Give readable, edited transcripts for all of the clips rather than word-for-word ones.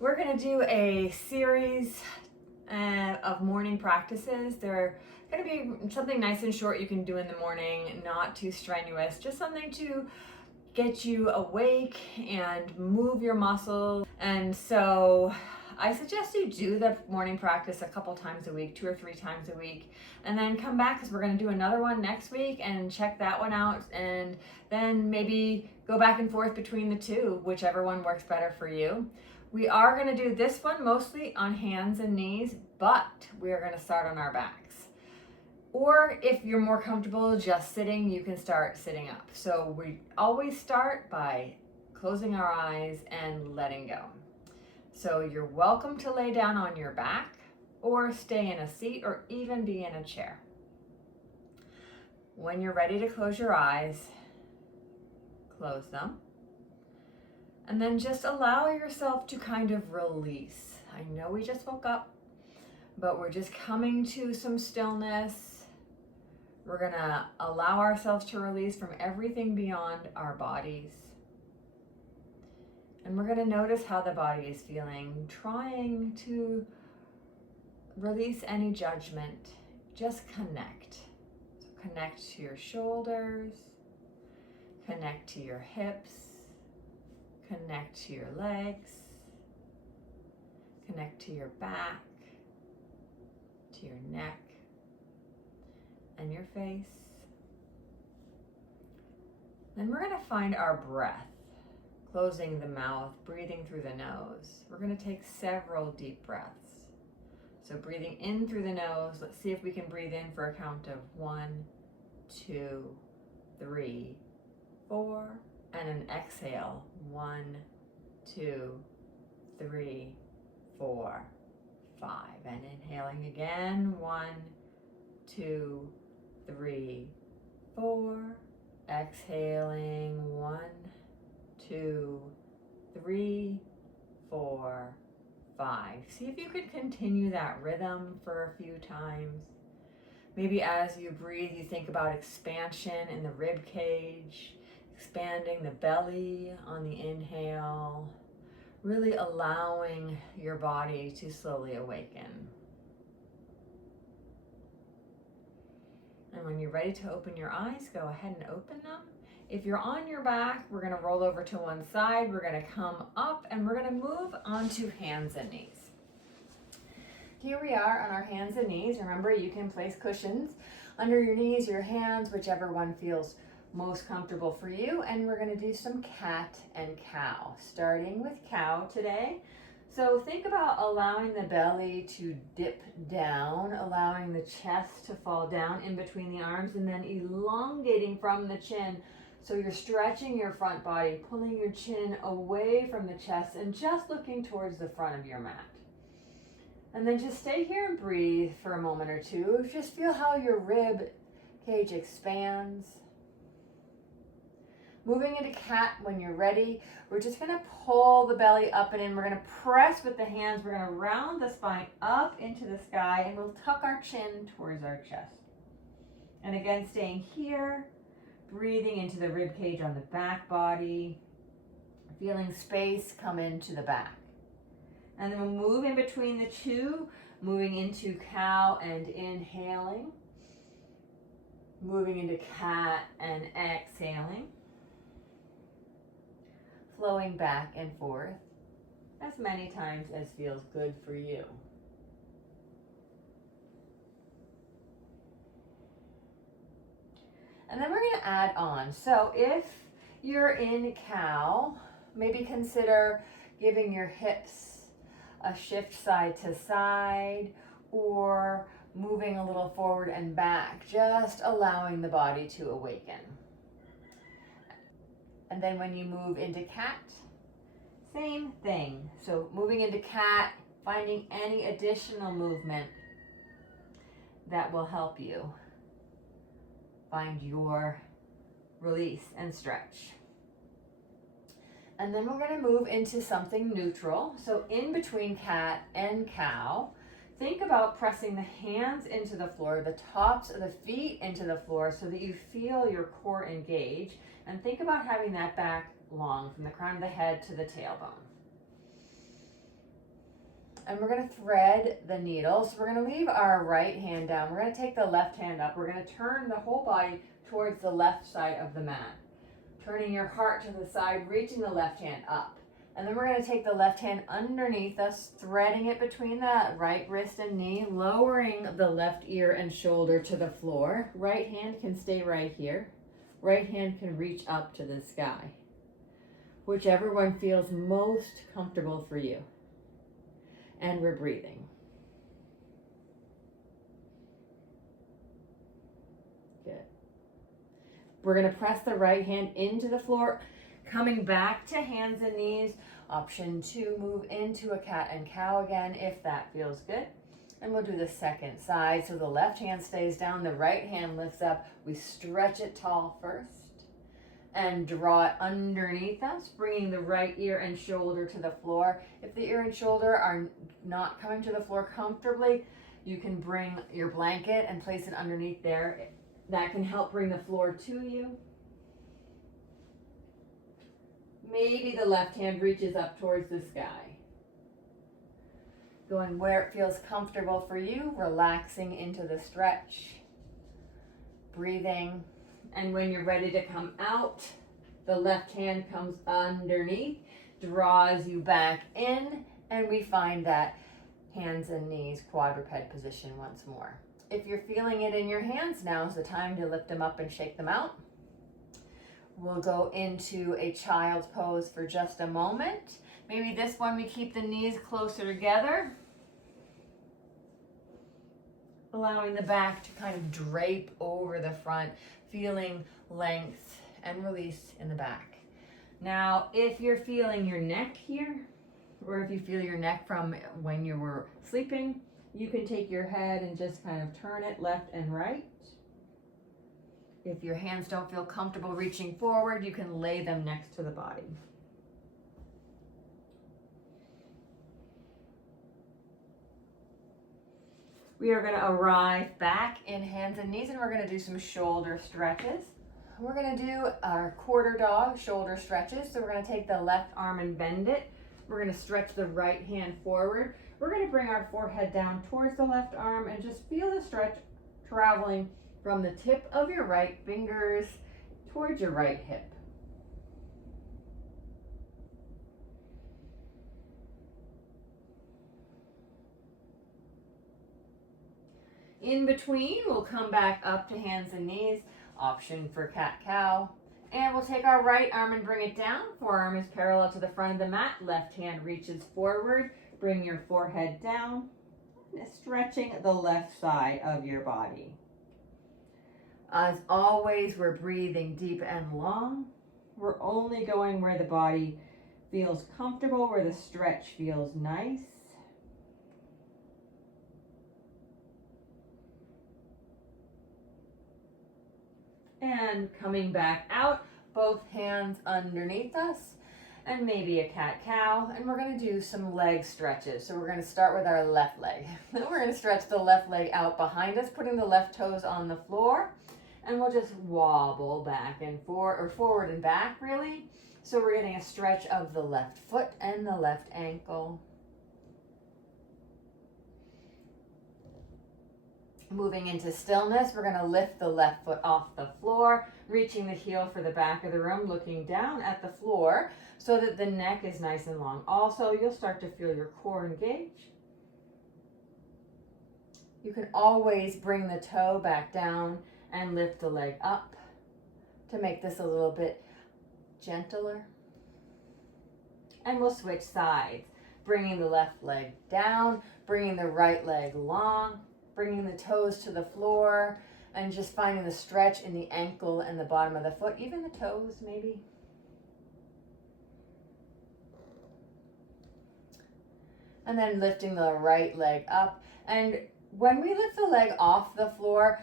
We're going to do a series of morning practices. They're going to be something nice and short you can do in the morning, not too strenuous, just something to get you awake and move your muscles. And so I suggest you do the morning practice a couple times a week, 2 or 3 times a week, and then come back because we're going to do another one next week and check that one out, and then maybe go back and forth between the two, whichever one works better for you. We are going to do this one mostly on hands and knees, but we are going to start on our backs. Or if you're more comfortable just sitting, you can start sitting up. So we always start by closing our eyes and letting go. So you're welcome to lay down on your back or stay in a seat or even be in a chair. When you're ready to close your eyes, close them. And then just allow yourself to kind of release. I know we just woke up, but we're just coming to some stillness. We're gonna allow ourselves to release from everything beyond our bodies. And we're gonna notice how the body is feeling, trying to release any judgment. Just connect. So connect to your shoulders, connect to your hips, connect to your legs, connect to your back, to your neck, and your face. Then we're going to find our breath, closing the mouth, breathing through the nose. We're going to take several deep breaths. So breathing in through the nose, let's see if we can breathe in for a count of 1, 2, 3, 4, and an exhale, 1, 2, 3, 4, 5. And inhaling again, 1, 2, 3, 4. Exhaling, 1, 2, 3, 4, 5. See if you could continue that rhythm for a few times. Maybe as you breathe, you think about expansion in the rib cage, expanding the belly on the inhale, really allowing your body to slowly awaken. And when you're ready to open your eyes, go ahead and open them. If you're on your back, we're going to roll over to one side, we're going to come up, and we're going to move onto hands and knees. Here we are on our hands and knees. Remember, you can place cushions under your knees, your hands, whichever one feels most comfortable for you. And we're going to do some cat and cow, starting with cow today. So think about allowing the belly to dip down, allowing the chest to fall down in between the arms, and then elongating from the chin. So you're stretching your front body, pulling your chin away from the chest and just looking towards the front of your mat. And then just stay here and breathe for a moment or two. Just feel how your rib cage expands. Moving into cat when you're ready, we're just going to pull the belly up and in. We're going to press with the hands. We're going to round the spine up into the sky, and we'll tuck our chin towards our chest. And again, staying here, breathing into the rib cage on the back body, feeling space come into the back. And then we'll move in between the two, moving into cow and inhaling, moving into cat and exhaling, flowing back and forth as many times as feels good for you. And then we're going to add on. So if you're in cow, maybe consider giving your hips a shift side to side, or moving a little forward and back, just allowing the body to awaken. And then when you move into cat, same thing. So moving into cat, finding any additional movement that will help you find your release and stretch. And then we're going to move into something neutral. So in between cat and cow, think about pressing the hands into the floor, the tops of the feet into the floor so that you feel your core engage. And think about having that back long from the crown of the head to the tailbone. And we're going to thread the needle. So we're going to leave our right hand down. We're going to take the left hand up. We're going to turn the whole body towards the left side of the mat. Turning your heart to the side, reaching the left hand up. And then we're going to take the left hand underneath us, threading it between the right wrist and knee, lowering the left ear and shoulder to the floor. Right hand can stay right here. Right hand can reach up to the sky. Whichever one feels most comfortable for you. And we're breathing. Good. We're going to press the right hand into the floor, coming back to hands and knees. Option 2, move into a cat and cow again if that feels good. And we'll do the second side. So the left hand stays down, the right hand lifts up. We stretch it tall first and draw it underneath us, bringing the right ear and shoulder to the floor. If the ear and shoulder are not coming to the floor comfortably, you can bring your blanket and place it underneath there. That can help bring the floor to you. Maybe the left hand reaches up towards the sky. Going where it feels comfortable for you, relaxing into the stretch, breathing. And when you're ready to come out, the left hand comes underneath, draws you back in, and we find that hands and knees quadruped position once more. If you're feeling it in your hands, now's the time to lift them up and shake them out. We'll go into a child's pose for just a moment. Maybe this one we keep the knees closer together, allowing the back to kind of drape over the front, feeling length and release in the back. Now, if you're feeling your neck here, or if you feel your neck from when you were sleeping, you can take your head and just kind of turn it left and right. If your hands don't feel comfortable reaching forward, you can lay them next to the body. We are going to arrive back in hands and knees, and we're going to do some shoulder stretches. We're going to do our quarter dog shoulder stretches. So we're going to take the left arm and bend it. We're going to stretch the right hand forward. We're going to bring our forehead down towards the left arm and just feel the stretch traveling from the tip of your right fingers towards your right hip. In between, we'll come back up to hands and knees, option for cat-cow. And we'll take our right arm and bring it down. Forearm is parallel to the front of the mat. Left hand reaches forward. Bring your forehead down, stretching the left side of your body. As always, we're breathing deep and long. We're only going where the body feels comfortable, where the stretch feels nice. And coming back out, both hands underneath us, and maybe a cat-cow. And we're going to do some leg stretches. So we're going to start with our left leg. Then we're going to stretch the left leg out behind us, putting the left toes on the floor. And we'll just wobble back and forward, or forward and back, really. So we're getting a stretch of the left foot and the left ankle. Moving into stillness, we're going to lift the left foot off the floor, reaching the heel for the back of the room, looking down at the floor so that the neck is nice and long. Also, you'll start to feel your core engage. You can always bring the toe back down and lift the leg up to make this a little bit gentler. And we'll switch sides, bringing the left leg down, bringing the right leg long, bringing the toes to the floor, and just finding the stretch in the ankle and the bottom of the foot, even the toes maybe. And then lifting the right leg up. And when we lift the leg off the floor,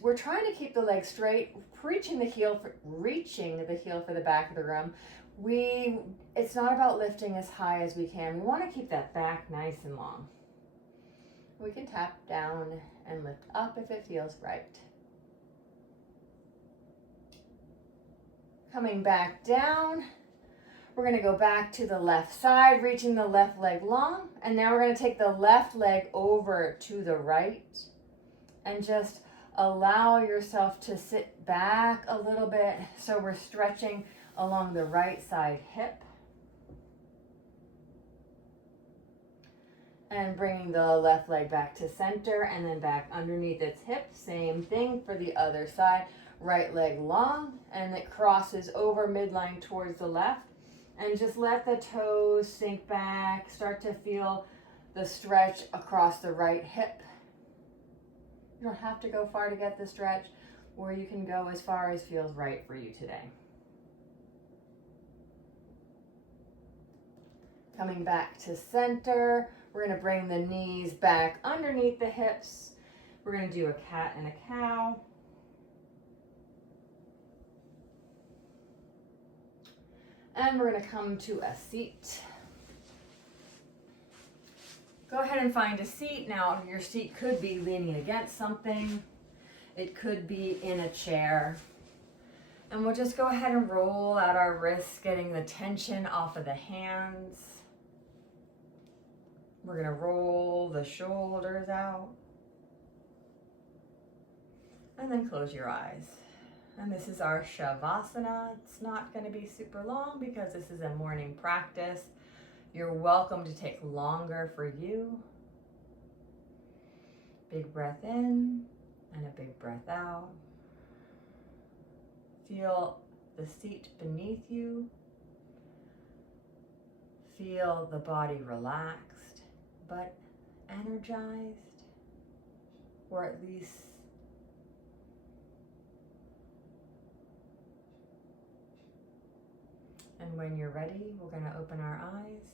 we're trying to keep the leg straight, reaching the heel for the back of the room. It's not about lifting as high as we can. We want to keep that back nice and long. We can tap down and lift up if it feels right. Coming back down, We're gonna go back to the left side, reaching the left leg long. And now we're gonna take the left leg over to the right and just allow yourself to sit back a little bit. So we're stretching along the right side hip. And bringing the left leg back to center and then back underneath its hip. Same thing for the other side. Right leg long and it crosses over midline towards the left. And just let the toes sink back. Start to feel the stretch across the right hip. You don't have to go far to get the stretch, or you can go as far as feels right for you today. Coming back to center, we're going to bring the knees back underneath the hips. We're going to do a cat and a cow. And we're going to come to a seat. Go ahead and find a seat. Now, your seat could be leaning against something. It could be in a chair. And we'll just go ahead and roll out our wrists, getting the tension off of the hands. We're going to roll the shoulders out. And then close your eyes. And this is our Shavasana. It's not going to be super long because this is a morning practice. You're welcome to take longer for you. Big breath in and a big breath out. Feel the seat beneath you. Feel the body relaxed but energized, or at least and when you're ready, we're going to open our eyes.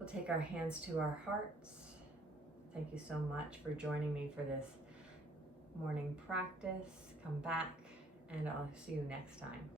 We'll take our hands to our hearts. Thank you so much for joining me for this morning practice. Come back and I'll see you next time.